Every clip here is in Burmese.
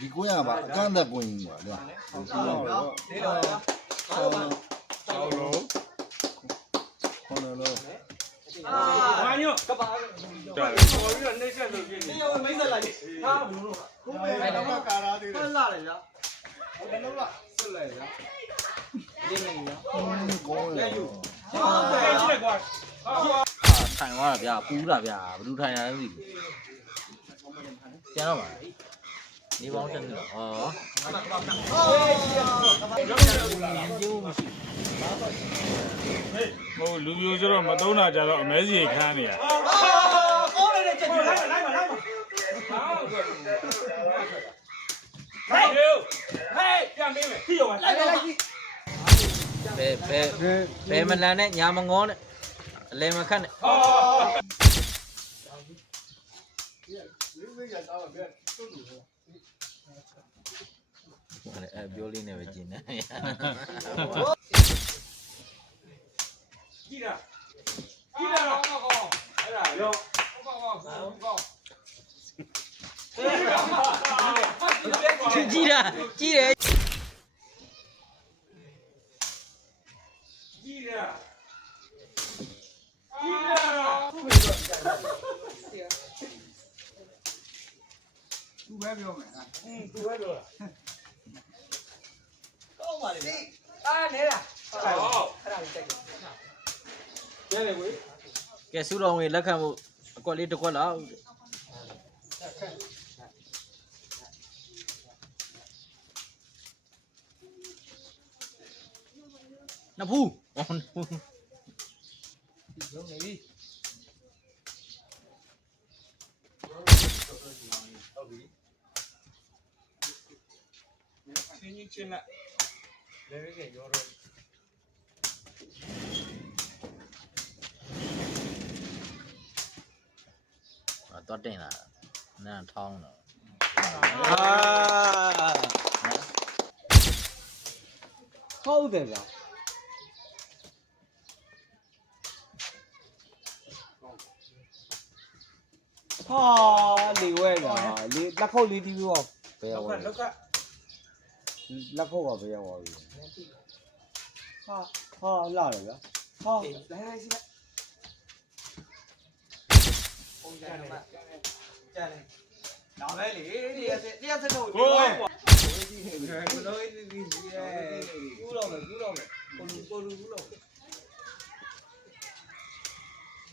ဒီကိုရပါအကန့်အသတ်ကိုင်းပါလေခေါ်လို့ဘာညောကပါတော်ပြီးတော့နှိမ့်ဆက်လို့ပြင်းနေမိတ်ဆက်လိုက်ဟာဘလို့ကိုပဲတော့ကာရာသေးတယ်လှလာတယ်ဗျာဟိုတလုံးကဆွတ်လိုက်ဗျာရင်းနေဗျာကောင်းတယ်ယူဟာကြည့်လိုက်ကွာထိုင်သွားတာဗျာပူးတာဗျာဘယ်သူထိုင်ရလဲမသိဘူးကျန်တော့ပါနေပေါင်းတက်နေတော့ဟောဟိုလူမျိုးဆိုတော့မသုံးတာကြတော့အမဲစီခန်းနေရကောင်းတယ်ချက်လိုက်ပါဟေးပြန်ပေးမယ်ဖြီးရောလိုက်ဘယ်မလန်နဲ့ညာမငေါနဲ့အလဲမခတ်နဲ့ပြောလေးနဲ့ပဲကျင်းနေကြည့်တာအဲ့ဒါရောကြည့်တာကြည့်တယ်သူပဲပြောမယ်သူပဲပြောတာကောင်းပါလေနေတာဟုတ်အဲ့ဒါလေးတိုက်တယ်ရဲလေကွေးကဲစုတော်ဝင်လက်ခံဖို့အကွက်လေးတစ်ကွက်လောက်နဖူးလုံးနေပြီချင်းလိုက်လည်းပဲရောတော့တော့တင်လာနားထောင်းတော့ဟုတ်တယ်ဗျာဟာလေဝဲဗျာလေလက်ခုပ်လေးတီးပြီးတော့ဘယ်ရောက်လဲလက်ခုပ်ကဘယ်ရောက်သွားပြီဟာလာတယ်ဗျာဟာလိုက်စီလိုက်ပုံကြတယ်ကြတယ်နောက်ပဲလေတရားစက်တော့ကိုယ်ကြည့်နေပြီဘယ်လိုဒီကူးတော့မယ်ကိုလူကူးတော့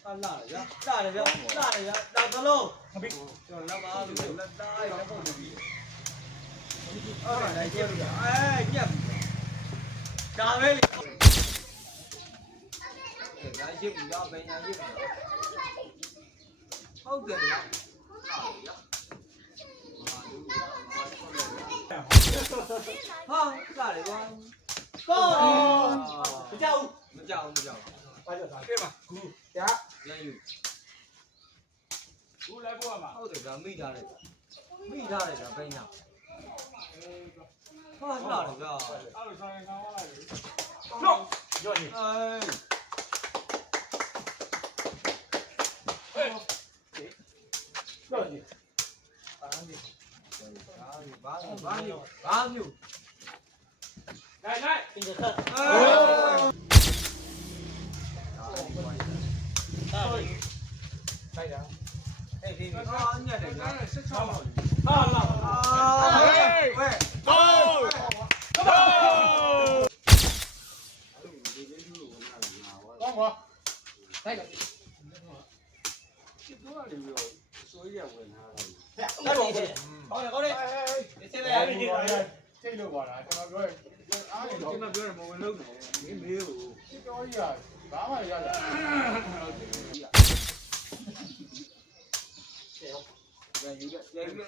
လာရလာရလာရတော့တလုံးကျွန်တော်လက်ပါလို့လက်သားလက်ဖို့ပြီးအဲ့ဒါလည်းကြည့်လို့ညက်ဒါပဲလေဒါရစ်ပြီးတော့ဘယ်ညာရစ်ဟုတ်တယ်ဗျာဟာလာတယ်ကွာကောမကြောက်ဘာကြောက်တာကဲပါကူရရယူကူလိုက်ဖို့မှာဟုတ်တယ်ဗျာမိထားတယ်ဗျာဘယ်ညာဟာလာတယ်ဗျာအဲ့လိုဆိုင်ကောင်းလာတယ်လော့ရော့နေလော့နေဘာမျိုးလိုက်ပြင်ခတ်လိုက်တာအေးဒီဟာညက်တယ်ကွာ16လောက်ဟာလာဟေးဝဲဟိုးကောင်းကွာလိုက်တယ်ဒီတော့လေပြောစိုးရဝင်လာတာဟုတ်တယ်ကောင်းတယ်ဒီစက်လိုက်ချိန်လို့ပါလားကျွန်တော်ပြောအားနေတော့ကျွန်တော်ပြောတယ်မဝင်လို့မယ်မေးကိုစစ်တော်ကြီးကဘာမှရတာ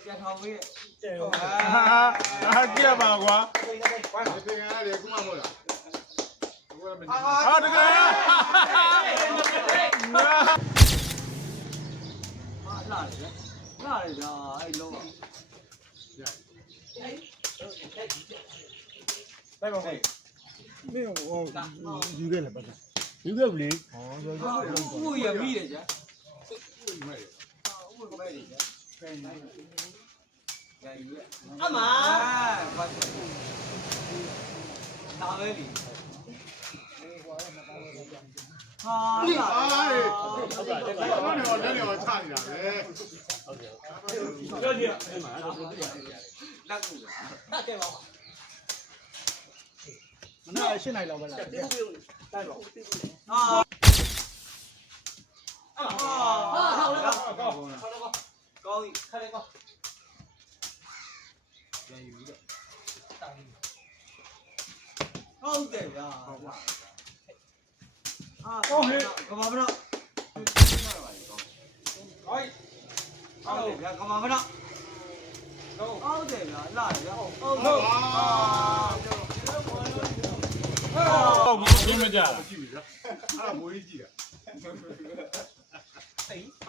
ပြန်ထောင်ပေးတဲ့ဟာကြည့်ပါကွာဘာပြန်ရတယ်ခုမှမဟုတ်လားဟာတကယ်လာတယ်ဗျာအဲ့လုံး လိုက်ပါဦး မင်းဟိုယူခဲ့လားပတ်ယူခဲ့ဘူးလေဟောဆိုတော့ ဥရမိတယ်ကြာအမဒါပဲလीဟာဟုတ်ကဲ့လက်နေချနေတာပဲကြောက်ကြည့်လက်ကူတာကဲပါမနေ့8နိုင်လောက်ပဲလားတိုက်ပါဟာကောင်းပြီခါလေးကောဟုတ်တယ်ဗျာဟုတ်ဟဲ့ကမ္ဘာမနော်ဟိုင်းဟုတ်တယ်ဗျာကမ္ဘာမနော်ဟုတ်တယ်ဗျာလာဗျာဟုတ်ဟုတ်ပြင်းမကြလား ကြည့်ပြီဗျာအဲ့ဒါမွေးကြည့်တာ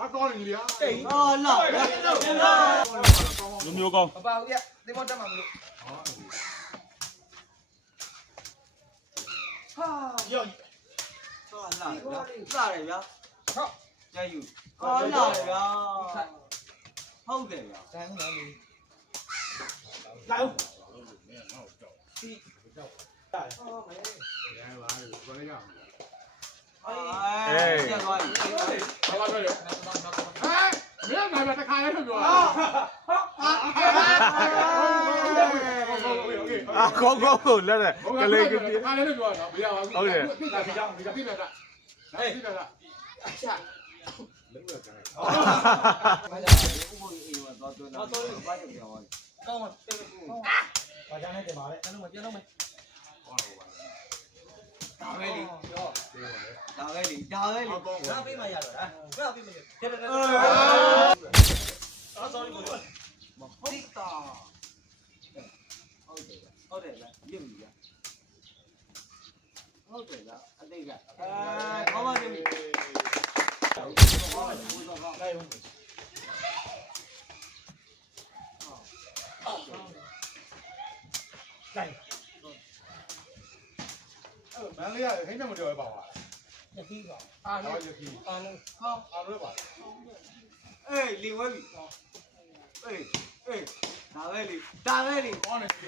အကောင်းနေလေ တိတ်အော်လာဗျာ လူမျိုးကောင်း မပါဘူးဗျာဒီမောတက်မှာမလို့ဟာရောဟာလာဗျာလာတယ်ဗျာဟုတ်ကြယူဟာလာတယ်ဗျာဟုတ်တယ်ဗျာတိုင်းလာလို့လာဦးဒီတာဟောမဲရဲပါလို့ခေါ်ရအောင်အေးကျသွားပြီ ဘာလို့လဲဟမ်မင်းငါပဲတခါလဲထွက်ပြောတာကောကိုလက်နဲ့ကလေးက တခါလဲထွက်ပြောတာမရပါဘူး ဟုတ်တယ် ပြတာပြတာပြတာပြတာပြတာအချာ ဘာကြောင့်ဥပ္ပိုလ်အိမ်မှာသွားသွင်းတာတော့ဘာကြောင့်ပြောလဲကောင်းမှာတက်လို့ဘာကြောင့်လဲတင်ပါလေပြန်လို့မပြန်တော့မယ်ဒါပဲလေဒါပဲလေဒါပဲလေငါပေးမှရတော့ဒါငါပေးမလို့တက်တက်အော် sorry ကိုမဟုတ်တာဟုတ်တယ်လားရင့်ပြီလားဟုတ်တယ်လားအတိတ်ကကောင်းပါပြီမန်လေးရဟိမ့်မတော်ရပါပါ ညခီးပါအားလုံး ရပြီ အားလုံးဟော အားရပါ အေးလင်ဝဲပြီအေးဒါပဲလေဒါပဲလေ ကောင်းနေပြီ